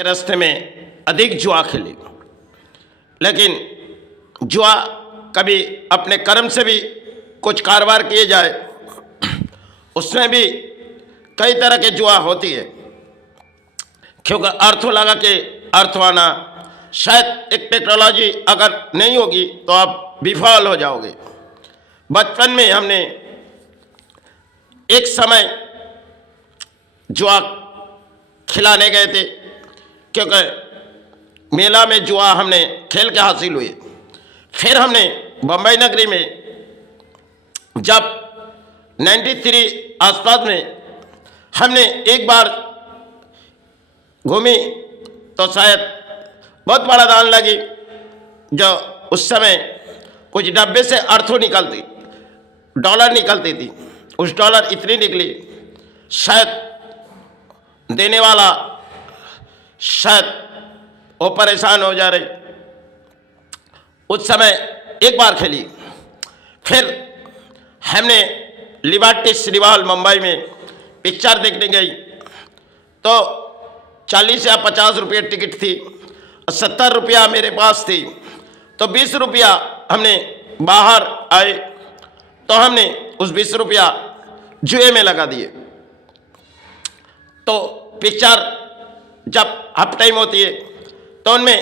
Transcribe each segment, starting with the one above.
के रास्ते में अधिक जुआ खेली, लेकिन जुआ कभी अपने कर्म से भी कुछ कारोबार किए जाए, उसमें भी कई तरह के जुआ होती है, क्योंकि अर्थों लगा के अर्थ आना, शायद एक टेक्नोलॉजी अगर नहीं होगी तो आप विफल हो जाओगे। बचपन में हमने एक समय जुआ खिलाने गए थे, क्योंकि मेला में जुआ हमने खेल के हासिल हुए। फिर हमने बम्बई नगरी में जब 93 आसपास में हमने एक बार घूमी तो शायद बहुत बड़ा दान लगी, जो उस समय कुछ डब्बे से अर्थों निकलती, डॉलर निकलती थी। उस डॉलर इतनी निकली, शायद देने वाला शायद वो परेशान हो जा रही। उस समय एक बार खेली। फिर हमने लिबर्टी सिनेमॉल मुंबई में पिक्चर देखने गई तो 40 या 50 रुपये टिकट थी और 70 रुपया मेरे पास थी, तो 20 रुपया हमने बाहर आए तो हमने उस 20 रुपया जुए में लगा दिए। तो पिक्चर जब हाफ टाइम होती है तो उनमें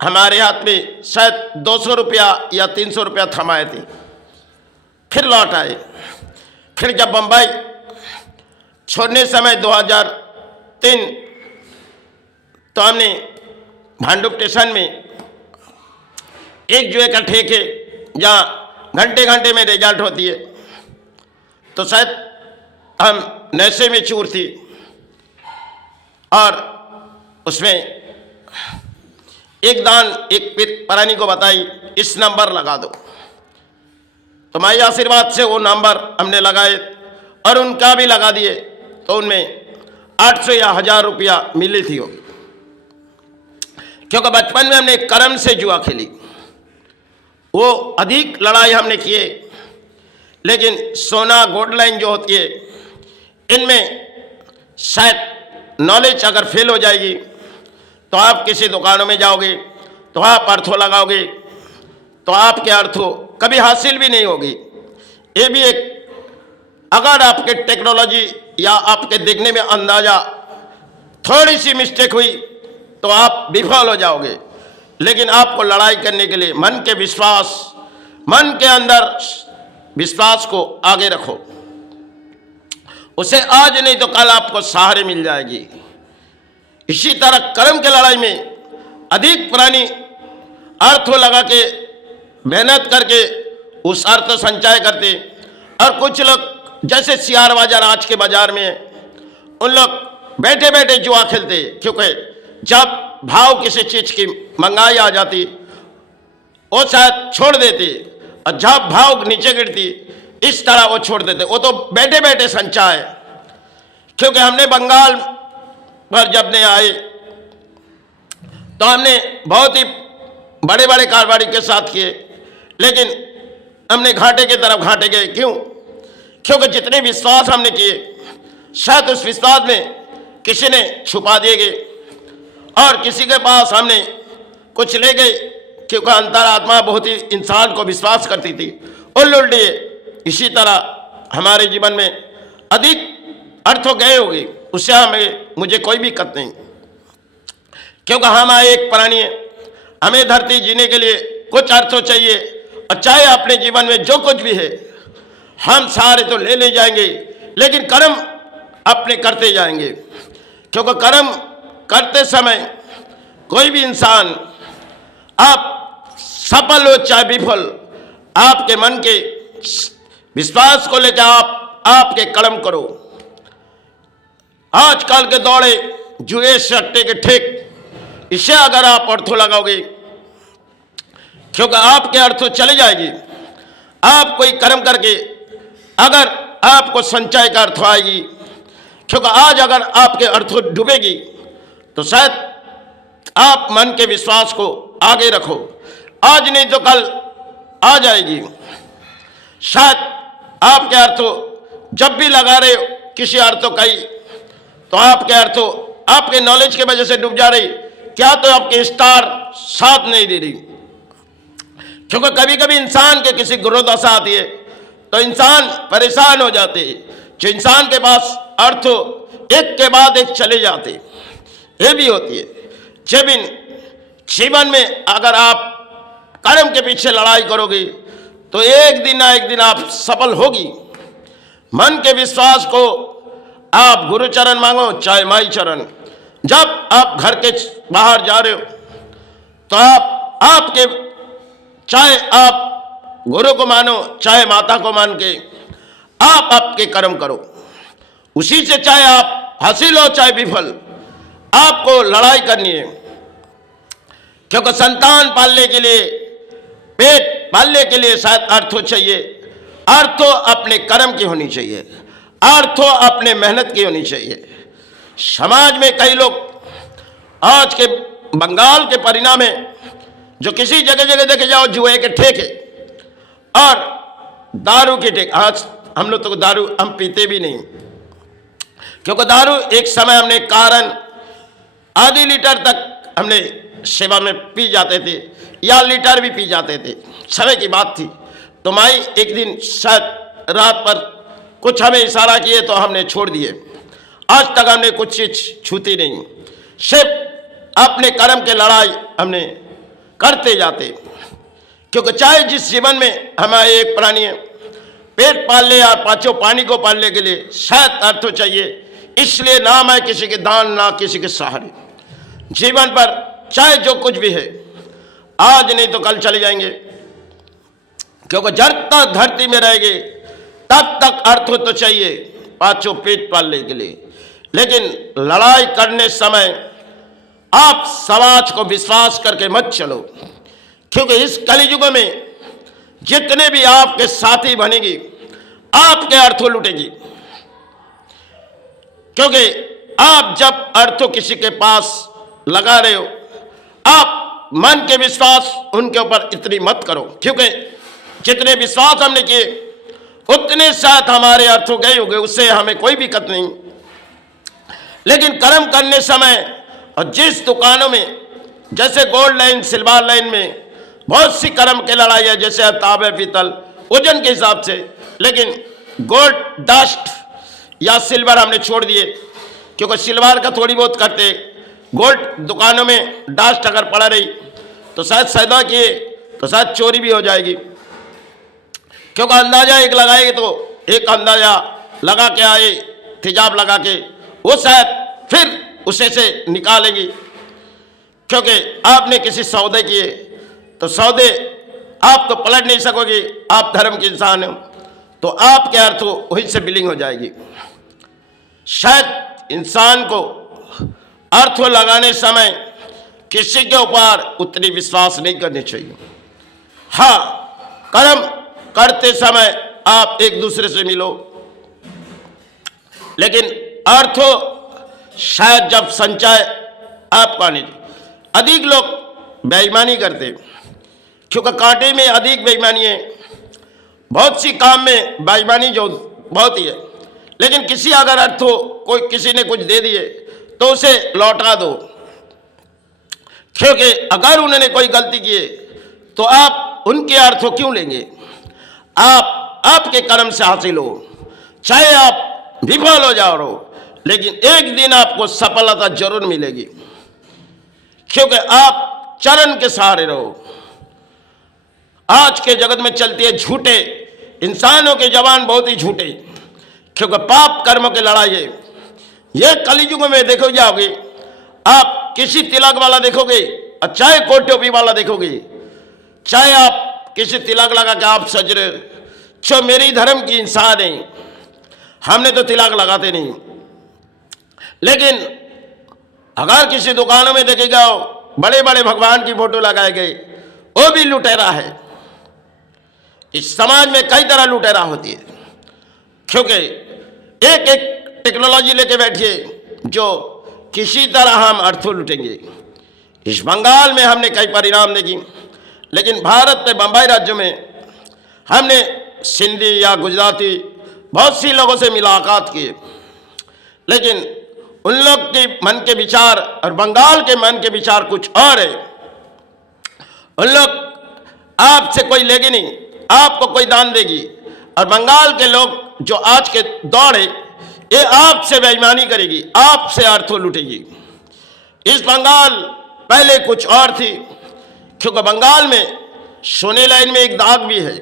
हमारे हाथ में शायद 200 रुपया या 300 रुपया थमाए थे। फिर लौट आए। फिर जब बम्बई छोड़ने समय 2003 तो हमने भांडुप स्टेशन में एक जुए का ठेके जहाँ घंटे घंटे में रिजल्ट होती है, तो शायद हम नशे में चूर थी और उसमें एक दान एक प्राणी को बताई, इस नंबर लगा दो। तो माई आशीर्वाद से वो नंबर हमने लगाए और उनका भी लगा दिए, तो उनमें 800 या 1000 रुपया मिली थी होगी, क्योंकि बचपन में हमने कर्म से जुआ खेली। वो अधिक लड़ाई हमने किए, लेकिन सोना गोल्ड लाइन जो होती है इनमें शायद नॉलेज अगर फेल हो जाएगी तो आप किसी दुकानों में जाओगे तो आप अर्थों लगाओगे तो आपके अर्थों कभी हासिल भी नहीं होगी। ये भी एक, अगर आपके टेक्नोलॉजी या आपके देखने में अंदाजा थोड़ी सी मिस्टेक हुई तो आप विफल हो जाओगे। लेकिन आपको लड़ाई करने के लिए मन के विश्वास, मन के अंदर विश्वास को आगे रखो, उसे आज नहीं तो कल आपको सहारे मिल जाएगी। इसी तरह कर्म के लड़ाई में अधिक पुरानी अर्थों लगा के मेहनत करके उस अर्थ संचय करते, और कुछ लोग जैसे शेयर बाजार आज के बाजार में, उन लोग बैठे बैठे जुआ खेलते, क्योंकि जब भाव किसी चीज की महंगाई आ जाती वो शायद छोड़ देते, और जब भाव नीचे गिरती इस तरह वो छोड़ देते। वो तो बैठे बैठे संचय, क्योंकि हमने बंगाल पर जब ने आए तो हमने बहुत ही बड़े बड़े कारोबारी के साथ किए, लेकिन हमने घाटे की तरफ घाटे गए। क्यों? क्योंकि जितने विश्वास हमने किए शायद उस विश्वास में किसी ने छुपा दिए गए और किसी के पास हमने कुछ ले गए, क्योंकि अंतरात्मा बहुत ही इंसान को विश्वास करती थी, उल्ट लिए। इसी तरह हमारे जीवन में अधिक अर्थ गए होंगे, उससे हमें मुझे कोई भी दिक्कत नहीं, क्योंकि हम एक प्राणी है, हमें धरती जीने के लिए कुछ अर्थ चाहिए, और चाहे अपने जीवन में जो कुछ भी है हम सारे तो ले जाएंगे, लेकिन कर्म अपने करते जाएंगे। क्योंकि कर्म करते समय कोई भी इंसान, आप सफल हो चाहे विफल, आपके मन के विश्वास को लेकर आप आपके कर्म करो। आजकल के दौड़े जुए सट्टे के ठेक, इसे अगर आप अर्थों लगाओगे, क्योंकि आपके अर्थों चले जाएगी। आप कोई कर्म करके अगर आपको संचय का अर्थ आएगी, क्योंकि आज अगर आपके अर्थों डूबेगी तो शायद आप मन के विश्वास को आगे रखो, आज नहीं तो कल आ जाएगी। शायद आपके अर्थों जब भी लगा रहे हो किसी अर्थों का ही, तो आपके अर्थों आपके नॉलेज की वजह से डूब जा रही, क्या तो आपके स्टार साथ नहीं दे रही। क्योंकि कभी कभी इंसान के किसी गुरुदशा आती है तो इंसान परेशान हो जाते हैं, जो इंसान के पास अर्थ एक के बाद एक चले जाते, ये भी होती है। जब इन जीवन में अगर आप कर्म के पीछे लड़ाई करोगे तो एक दिन ना एक दिन आप सफल होगी। मन के विश्वास को आप गुरु चरण मांगो चाहे माई चरण। जब आप घर के बाहर जा रहे हो तो आपके चाहे आप गुरु को मानो चाहे माता को मान के आप आपके कर्म करो, उसी से चाहे आप हासिल हो चाहे विफल, आपको लड़ाई करनी है। क्योंकि संतान पालने के लिए, पेट पालने के लिए शायद अर्थ चाहिए, अर्थ अपने कर्म की होनी चाहिए, अर्थ अपने मेहनत की होनी चाहिए। समाज में कई लोग आज के बंगाल के परिणाम में जो किसी जगह जगह देखे जाओ जुए के ठेके और दारू के ठेके। आज हम लोग तो दारू हम पीते भी नहीं, क्योंकि दारू एक समय हमने कारण आधी लीटर तक हमने सेवा में पी जाते थे या लीटर भी पी जाते थे, समय की बात थी। तो माई एक दिन शायद रात पर कुछ हमें इशारा किए तो हमने छोड़ दिए। आज तक हमने कुछ चीज छूती नहीं, सिर्फ अपने कर्म के लड़ाई हमने करते जाते। क्योंकि चाहे जिस जीवन में हमारे एक प्राणी है, पेट पालने या पांचों पानी को पालने के लिए शायद अर्थ चाहिए, इसलिए ना मैं किसी के दान ना किसी के सहारे। जीवन पर चाहे जो कुछ भी है, आज नहीं तो कल चले जाएंगे, क्योंकि जब तक धरती में रहेंगे तब तक अर्थ तो चाहिए पांचों पेट पालने के लिए। लेकिन लड़ाई करने समय आप समाज को विश्वास करके मत चलो, क्योंकि इस कलियुग में जितने भी आपके साथी बनेगी आपके अर्थों लूटेगी। क्योंकि आप जब अर्थों किसी के पास लगा रहे हो, आप मन के विश्वास उनके ऊपर इतनी मत करो, क्योंकि जितने विश्वास हमने किए उतने साथ हमारे अर्थों गए होंगे, उससे हमें कोई दिक्कत नहीं। लेकिन कर्म करने समय और जिस दुकानों में जैसे गोल्ड लाइन सिल्वर लाइन में बहुत सी कर्म की लड़ाई है, जैसे तांबे पीतल वजन के हिसाब से, लेकिन गोल्ड डस्ट या सिल्वर हमने छोड़ दिए, क्योंकि सिल्वर का थोड़ी बहुत करते, गोल्ड दुकानों में डस्ट अगर पड़ा रही तो शायद सौदा किए तो शायद चोरी भी हो जाएगी। क्योंकि अंदाजा एक लगाएगी तो एक अंदाजा लगा के आए, तेजाब लगा के वो शायद फिर उसे से निकालेगी। क्योंकि आपने किसी सौदे किए तो सौदे आप तो पलट नहीं सकोगे, आप धर्म के इंसान हो, तो आपके अर्थ वही से बिलिंग हो जाएगी। शायद इंसान को अर्थ लगाने समय किसी के ऊपर उतनी विश्वास नहीं करनी चाहिए। हाँ, कर्म करते समय आप एक दूसरे से मिलो, लेकिन अर्थ शायद जब संचय आपका नहीं। अधिक लोग बेईमानी करते, क्योंकि कांटे में अधिक बेईमानी है, बहुत सी काम में बेईमानी जो बहुत ही है। लेकिन किसी अगर अर्थ हो, कोई किसी ने कुछ दे दिए तो उसे लौटा दो, क्योंकि अगर उन्होंने कोई गलती की है तो आप उनके अर्थों क्यों लेंगे। आप आपके कर्म से हासिल हो, चाहे आप विफल हो जाओ रहो, लेकिन एक दिन आपको सफलता जरूर मिलेगी, क्योंकि आप चरण के सहारे रहो। आज के जगत में चलती है झूठे इंसानों के जवान बहुत ही झूठे, क्योंकि पाप कर्म की लड़ाई है। ये कलियुग में देखो जाओगे, आप किसी तिलक वाला देखोगे और चाहे कोट टोपी वाला देखोगे, चाहे आप किसी तिलक लगा के आप सज रहे, जो मेरी धर्म की इंसान है, हमने तो तिलक लगाते नहीं। लेकिन अगर किसी दुकानों में देखेगा बड़े बड़े भगवान की फोटो लगाए गए, वो भी लुटेरा है। इस समाज में कई तरह लुटेरा होती है, क्योंकि एक एक टेक्नोलॉजी लेके बैठिए जो किसी तरह हम अर्थों लुटेंगे। इस बंगाल में हमने कई परिणाम देखे, लेकिन भारत में बम्बई राज्य में हमने सिंधी या गुजराती बहुत सी लोगों से मुलाकात की, लेकिन उन लोग के मन के विचार और बंगाल के मन के विचार कुछ और है। उन लोग आपसे कोई लेगी नहीं, आपको कोई दान देगी, और बंगाल के लोग जो आज के दौड़ है ये आपसे बेईमानी करेगी, आपसे अर्थों लूटेगी। इस बंगाल पहले कुछ और थी, क्योंकि बंगाल में सोने लाइन में एक दाग भी है,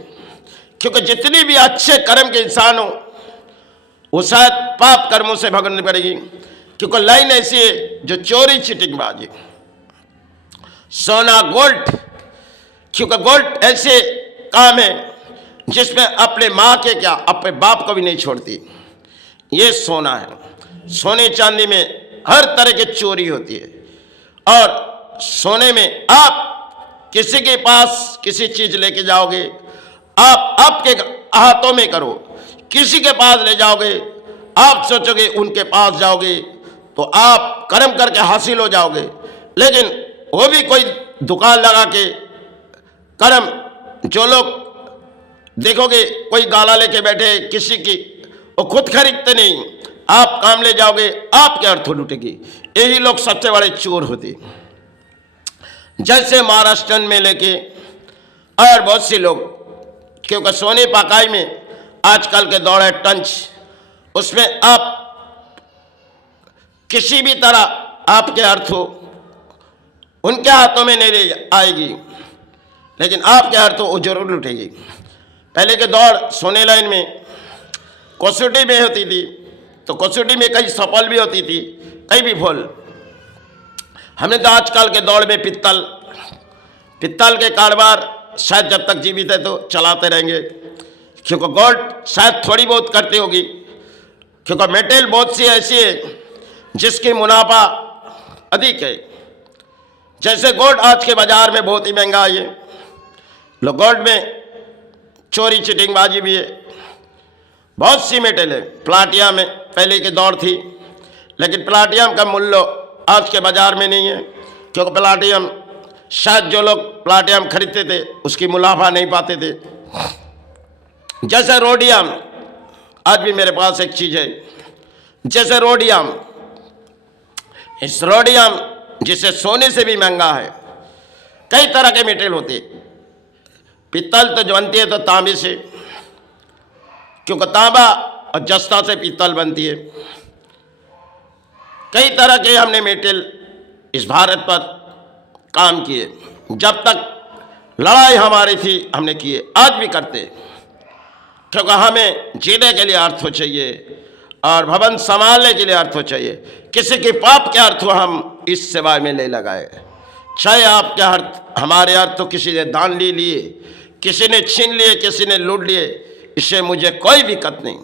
क्योंकि जितनी भी अच्छे कर्म के इंसान हो वो शायद पाप कर्मों से भगने पड़ेगी, क्योंकि लाइन ऐसी है जो चोरी चीटिंगबाजी, सोना गोल्ड, क्योंकि गोल्ड ऐसे काम है जिसमें अपने माँ के क्या अपने बाप को भी नहीं छोड़ती। ये सोना है। सोने चांदी में हर तरह की चोरी होती है, और सोने में आप किसी के पास किसी चीज लेके जाओगे, आप आपके हाथों में करो, किसी के पास ले जाओगे, आप सोचोगे उनके पास जाओगे तो आप कर्म करके हासिल हो जाओगे, लेकिन वो भी कोई दुकान लगा के कर्म, जो लोग देखोगे कोई गाला लेके बैठे किसी की, वो खुद खरीदते नहीं, आप काम ले जाओगे, आपके अर्थों लूटेगी। यही लोग सबसे बड़े चोर होते। जैसे महाराष्ट्र में लेके और बहुत से लोग, क्योंकि सोने पाकाई में आजकल के दौड़ है टंच, उसमें आप किसी भी तरह आपके अर्थ हो उनके हाथों में नहीं ले आएगी, लेकिन आपके अर्थ वो जरूर लुटेगी। पहले के दौड़ सोने लाइन में कसौटी में होती थी, तो कसौटी में कई सफल भी होती थी, कई विफल। हमने तो आजकल के दौड़ में पित्तल के कारोबार शायद जब तक जीवित है तो चलाते रहेंगे, क्योंकि गोल्ड शायद थोड़ी बहुत करती होगी, क्योंकि मेटल बहुत सी ऐसी है जिसकी मुनाफा अधिक है। जैसे गोल्ड आज के बाजार में बहुत ही महंगा है, लोग गोल्ड में चोरी चिटिंगबाजी भी है। बहुत सी मेटल है, प्लाटियम में पहले की दौड़ थी, लेकिन प्लाटियम का मूल्य आज के बाजार में नहीं है, क्योंकि प्लाटियम शायद जो लोग प्लाटियम खरीदते थे उसकी मुनाफा नहीं पाते थे। जैसे रोडियम, आज भी मेरे पास एक चीज़ है, जैसे रोडियम, इस रोडियम जिसे सोने से भी महंगा है। कई तरह के मेटल होते, पित्तल तो जो बनती है तो तांबे से, क्योंकि तांबा और जस्ता से पित्तल बनती है। कई तरह के हमने मेटल इस भारत पर काम किए, जब तक लड़ाई हमारी थी हमने किए, आज भी करते, क्योंकि हमें जीने के लिए अर्थ हो चाहिए और भवन संभालने के लिए अर्थ हो चाहिए। किसी के पाप के अर्थ हम इस सेवा में ले लगाए, चाहे आपके अर्थ हमारे अर्थ तो किसी ने दान ले लिए, किसी ने छीन लिए, किसी ने लूट लिए, इससे मुझे कोई दिक्कत नहीं।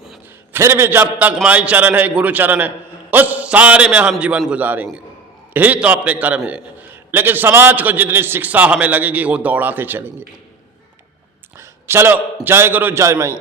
फिर भी जब तक माई चरण है, गुरु चरण है, उस सारे में हम जीवन गुजारेंगे, यही तो अपने कर्म है। लेकिन समाज को जितनी शिक्षा हमें लगेगी वो दौड़ाते चलेंगे। चलो, जय गुरु जय माई।